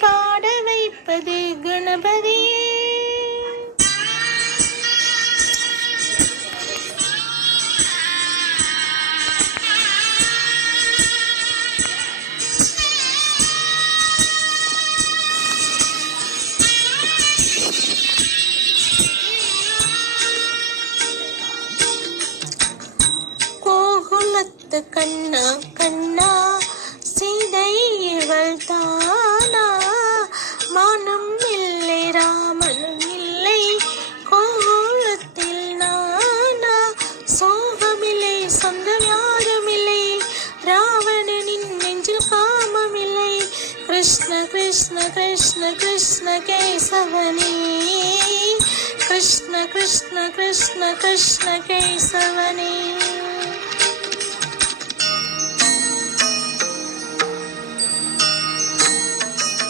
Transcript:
பாட வைப்பது கணபதியே. கோகுலத்து கண்ணா கண்ணா சீதை இவள் தானா, மானம் இல்லை ராமனும் இல்லை கோகுலத்தில் நானா, சோகமில்லை சொந்தம் யாருமில்லை ராவணனின் நெஞ்சில் காமமில்லை, கிருஷ்ண கிருஷ்ண கிருஷ்ண கிருஷ்ண கேசவனே, கிருஷ்ண கிருஷ்ண கிருஷ்ண கிருஷ்ண கேசவனே.